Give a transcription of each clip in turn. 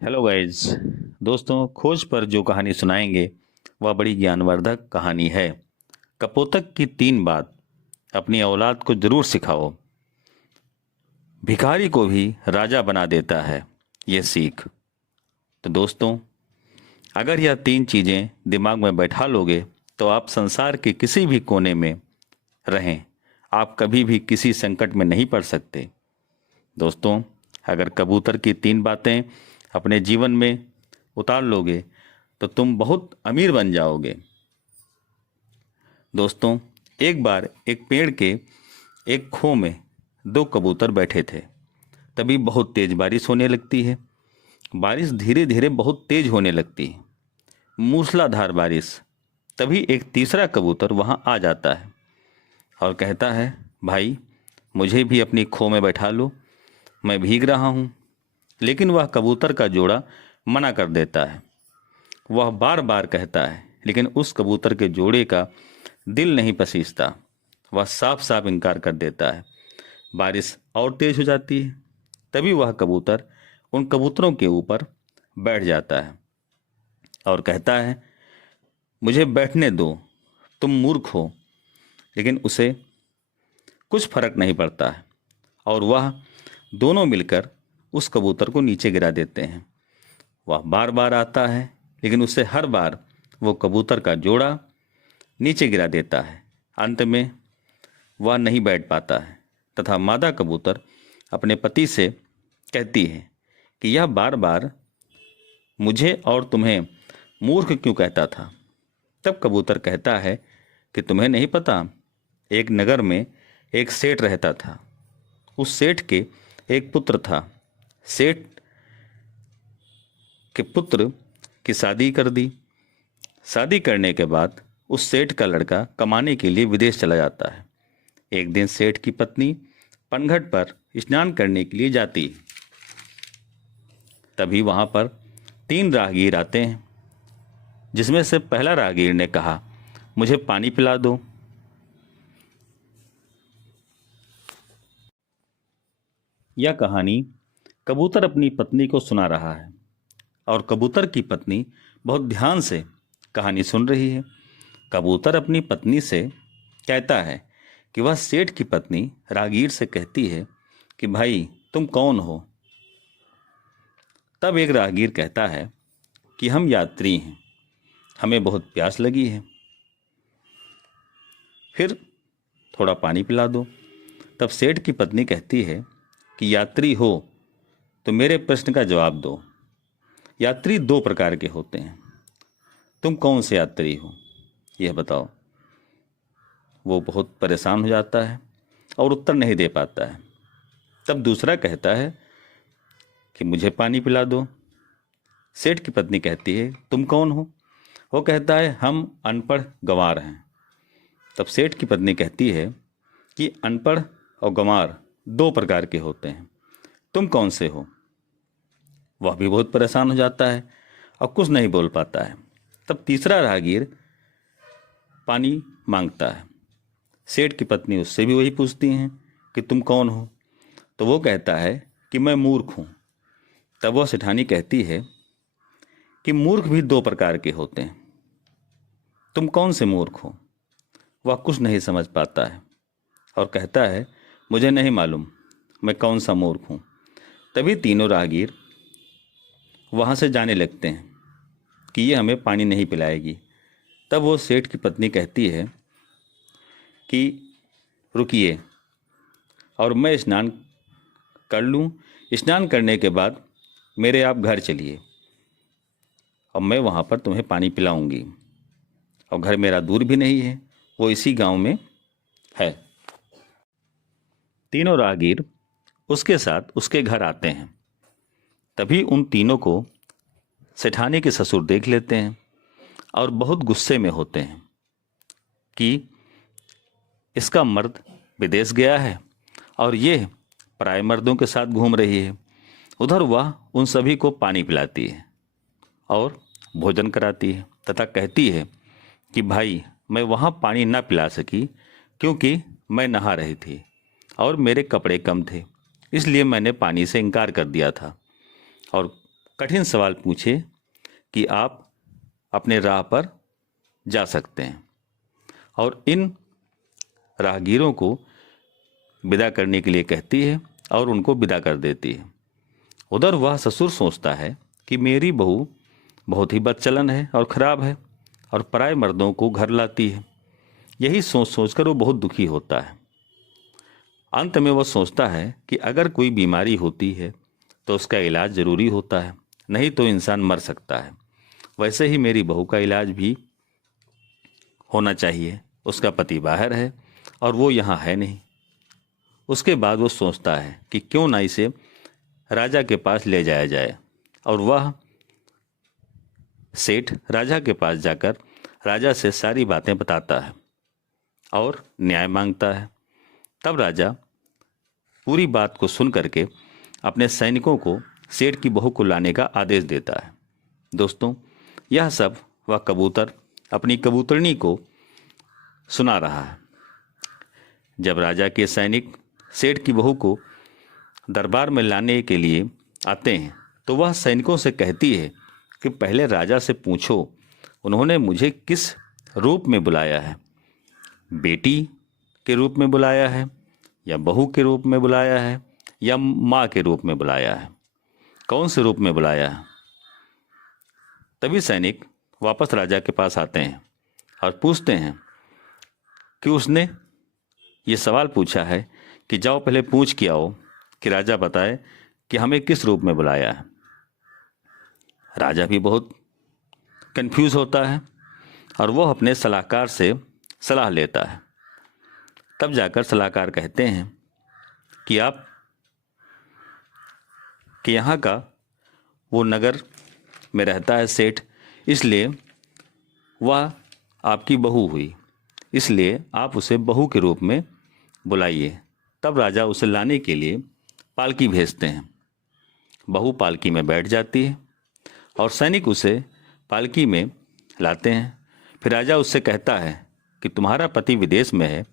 Hello guys. दोस्तों, खोज पर जो कहानी सुनाएंगे वह बड़ी ज्ञानवर्धक कहानी है। कपोतक की 3 बात अपनी औलाद को जरूर सिखाओ। भिखारी को भी राजा बना देता है ये सीख। तो दोस्तों, अगर यह 3 चीजें दिमाग में बैठा लोगे तो आप संसार के किसी भी कोने में रहें, आप कभी भी किसी संकट में नहीं पड़ सकते। दोस्तों, अगर कबूतर की 3 बातें अपने जीवन में उतार लोगे तो तुम बहुत अमीर बन जाओगे। दोस्तों, एक बार एक पेड़ के एक खो में 2 कबूतर बैठे थे। तभी बहुत तेज बारिश होने लगती है। बारिश धीरे धीरे बहुत तेज होने लगती है, मूसलाधार बारिश। तभी एक तीसरा कबूतर वहां आ जाता है और कहता है, भाई मुझे भी अपनी खो में बैठा लो, मैं भीग रहा हूँ। लेकिन वह कबूतर का जोड़ा मना कर देता है। वह बार बार कहता है, लेकिन उस कबूतर के जोड़े का दिल नहीं पसीजता। वह साफ साफ इनकार कर देता है। बारिश और तेज हो जाती है। तभी वह कबूतर उन कबूतरों के ऊपर बैठ जाता है और कहता है, मुझे बैठने दो, तुम मूर्ख हो। लेकिन उसे कुछ फर्क नहीं पड़ता है और वह दोनों मिलकर उस कबूतर को नीचे गिरा देते हैं। वह बार बार आता है, लेकिन उसे हर बार वो कबूतर का जोड़ा नीचे गिरा देता है। अंत में वह नहीं बैठ पाता है तथा मादा कबूतर अपने पति से कहती है कि यह बार बार मुझे और तुम्हें मूर्ख क्यों कहता था। तब कबूतर कहता है कि तुम्हें नहीं पता, एक नगर में एक सेठ रहता था। उस सेठ के एक पुत्र था। सेठ के पुत्र की शादी कर दी। शादी करने के बाद उस सेठ का लड़का कमाने के लिए विदेश चला जाता है। एक दिन सेठ की पत्नी पनघट पर स्नान करने के लिए जाती है। तभी वहां पर 3 राहगीर आते हैं, जिसमें से पहला राहगीर ने कहा, मुझे पानी पिला दो। यह कहानी कबूतर अपनी पत्नी को सुना रहा है और कबूतर की पत्नी बहुत ध्यान से कहानी सुन रही है। कबूतर अपनी पत्नी से कहता है कि वह सेठ की पत्नी राहगीर से कहती है कि भाई तुम कौन हो। तब एक राहगीर कहता है कि हम यात्री हैं, हमें बहुत प्यास लगी है, फिर थोड़ा पानी पिला दो। तब सेठ की पत्नी कहती है कि यात्री हो तो मेरे प्रश्न का जवाब दो। यात्री 2 प्रकार के होते हैं, तुम कौन से यात्री हो यह बताओ। वो बहुत परेशान हो जाता है और उत्तर नहीं दे पाता है। तब दूसरा कहता है कि मुझे पानी पिला दो। सेठ की पत्नी कहती है, तुम कौन हो। वो कहता है, हम अनपढ़ गंवार हैं। तब सेठ की पत्नी कहती है कि अनपढ़ और गंवार 2 प्रकार के होते हैं, तुम कौन से हो। वह भी बहुत परेशान हो जाता है और कुछ नहीं बोल पाता है। तब तीसरा राहगीर पानी मांगता है। सेठ की पत्नी उससे भी वही पूछती हैं कि तुम कौन हो। तो वो कहता है कि मैं मूर्ख हूँ। तब वह सेठानी कहती है कि मूर्ख भी 2 प्रकार के होते हैं, तुम कौन से मूर्ख हो। वह कुछ नहीं समझ पाता है और कहता है, मुझे नहीं मालूम मैं कौन सा मूर्ख हूँ। तभी तीनों राहगीर वहाँ से जाने लगते हैं कि ये हमें पानी नहीं पिलाएगी। तब वो सेठ की पत्नी कहती है कि रुकिए और मैं स्नान कर लूँ। स्नान करने के बाद मेरे आप घर चलिए और मैं वहाँ पर तुम्हें पानी पिलाऊंगी। और घर मेरा दूर भी नहीं है, वो इसी गांव में है। तीनों राहगीर उसके साथ उसके घर आते हैं। तभी उन तीनों को सेठानी के ससुर देख लेते हैं और बहुत गुस्से में होते हैं कि इसका मर्द विदेश गया है और ये पराए मर्दों के साथ घूम रही है। उधर वह उन सभी को पानी पिलाती है और भोजन कराती है तथा कहती है कि भाई मैं वहाँ पानी ना पिला सकी क्योंकि मैं नहा रही थी और मेरे कपड़े कम थे, इसलिए मैंने पानी से इनकार कर दिया था। और कठिन सवाल पूछे कि आप अपने राह पर जा सकते हैं, और इन राहगीरों को विदा करने के लिए कहती है और उनको विदा कर देती है। उधर वह ससुर सोचता है कि मेरी बहू बहुत ही बदचलन है और ख़राब है और पराए मर्दों को घर लाती है। यही सोच सोचकर वो बहुत दुखी होता है। अंत में वह सोचता है कि अगर कोई बीमारी होती है तो उसका इलाज ज़रूरी होता है, नहीं तो इंसान मर सकता है। वैसे ही मेरी बहू का इलाज भी होना चाहिए। उसका पति बाहर है और वो यहाँ है नहीं। उसके बाद वो सोचता है कि क्यों ना इसे राजा के पास ले जाया जाए, और वह सेठ राजा के पास जाकर राजा से सारी बातें बताता है और न्याय मांगता है। तब राजा पूरी बात को सुन करके अपने सैनिकों को सेठ की बहू को लाने का आदेश देता है। दोस्तों, यह सब वह कबूतर अपनी कबूतरनी को सुना रहा है। जब राजा के सैनिक सेठ की बहू को दरबार में लाने के लिए आते हैं तो वह सैनिकों से कहती है कि पहले राजा से पूछो उन्होंने मुझे किस रूप में बुलाया है, बेटी के रूप में बुलाया है या बहू के रूप में बुलाया है या माँ के रूप में बुलाया है, कौन से रूप में बुलाया है। तभी सैनिक वापस राजा के पास आते हैं और पूछते हैं कि उसने ये सवाल पूछा है कि जाओ पहले पूछ के आओ कि राजा बताए कि हमें किस रूप में बुलाया है। राजा भी बहुत कंफ्यूज होता है और वह अपने सलाहकार से सलाह लेता है। तब जाकर सलाहकार कहते हैं कि आप कि यहाँ का वो नगर में रहता है सेठ, इसलिए वह आपकी बहू हुई, इसलिए आप उसे बहू के रूप में बुलाइए। तब राजा उसे लाने के लिए पालकी भेजते हैं। बहू पालकी में बैठ जाती है और सैनिक उसे पालकी में लाते हैं। फिर राजा उससे कहता है कि तुम्हारा पति विदेश में है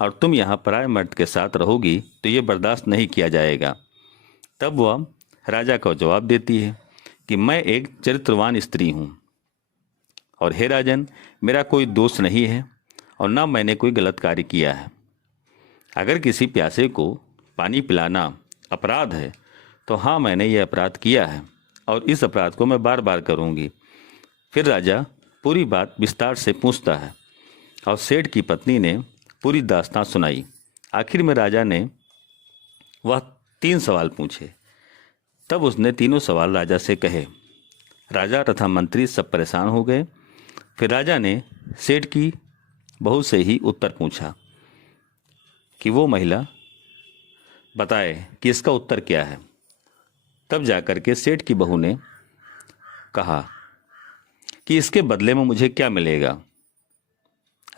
और तुम यहाँ पराए मर्द के साथ रहोगी तो ये बर्दाश्त नहीं किया जाएगा। तब वह राजा को जवाब देती है कि मैं एक चरित्रवान स्त्री हूँ और हे राजन, मेरा कोई दोष नहीं है और ना मैंने कोई गलत कार्य किया है। अगर किसी प्यासे को पानी पिलाना अपराध है तो हाँ, मैंने ये अपराध किया है और इस अपराध को मैं बार बार करूँगी। फिर राजा पूरी बात विस्तार से पूछता है और सेठ की पत्नी ने पूरी दास्तान सुनाई। आखिर में राजा ने वह 3 सवाल पूछे। तब उसने तीनों सवाल राजा से कहे। राजा तथा मंत्री सब परेशान हो गए। फिर राजा ने सेठ की बहू से ही उत्तर पूछा कि वो महिला बताए कि इसका उत्तर क्या है। तब जाकर के सेठ की बहू ने कहा कि इसके बदले में मुझे क्या मिलेगा।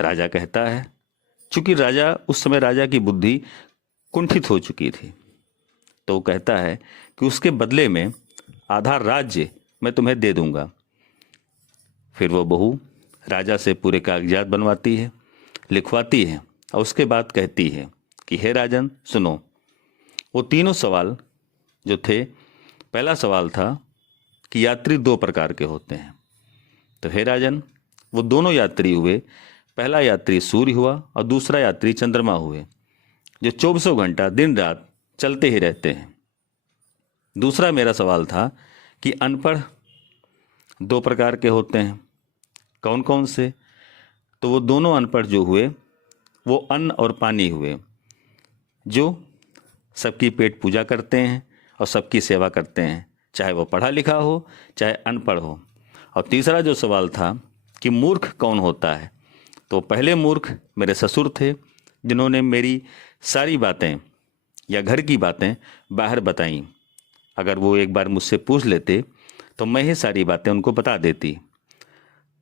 राजा कहता है, चूंकि राजा उस समय राजा की बुद्धि कुंठित हो चुकी थी, तो वो कहता है कि उसके बदले में आधा राज्य मैं तुम्हें दे दूंगा। फिर वो बहू राजा से पूरे कागजात बनवाती है, लिखवाती है और उसके बाद कहती है कि हे राजन सुनो। वो तीनों सवाल जो थे, पहला सवाल था कि यात्री 2 प्रकार के होते हैं। तो हे राजन, वो दोनों यात्री हुए। पहला यात्री सूर्य हुआ और दूसरा यात्री चंद्रमा हुए, जो 24 घंटा दिन रात चलते ही रहते हैं। दूसरा मेरा सवाल था कि अनपढ़ 2 प्रकार के होते हैं। कौन कौन से? तो वो दोनों अनपढ़ जो हुए वो अन्न और पानी हुए, जो सबकी पेट पूजा करते हैं और सबकी सेवा करते हैं, चाहे वो पढ़ा लिखा हो चाहे अनपढ़ हो। और तीसरा जो सवाल था कि मूर्ख कौन होता है, तो पहले मूर्ख मेरे ससुर थे, जिन्होंने मेरी सारी बातें या घर की बातें बाहर बताईं। अगर वो एक बार मुझसे पूछ लेते तो मैं ही सारी बातें उनको बता देती।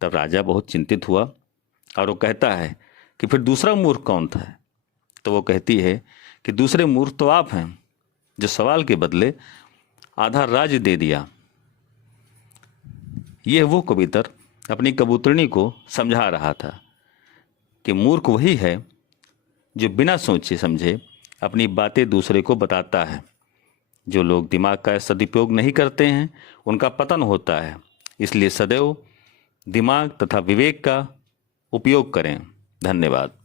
तब राजा बहुत चिंतित हुआ और वो कहता है कि फिर दूसरा मूर्ख कौन था? तो वो कहती है कि दूसरे मूर्ख तो आप हैं, जो सवाल के बदले आधा राज्य दे दिया। यह वो कबूतर अपनी कबूतरनी को समझा रहा था कि मूर्ख वही है जो बिना सोचे समझे अपनी बातें दूसरे को बताता है, जो लोग दिमाग का सदुपयोग नहीं करते हैं उनका पतन होता है। इसलिए सदैव दिमाग तथा विवेक का उपयोग करें। धन्यवाद।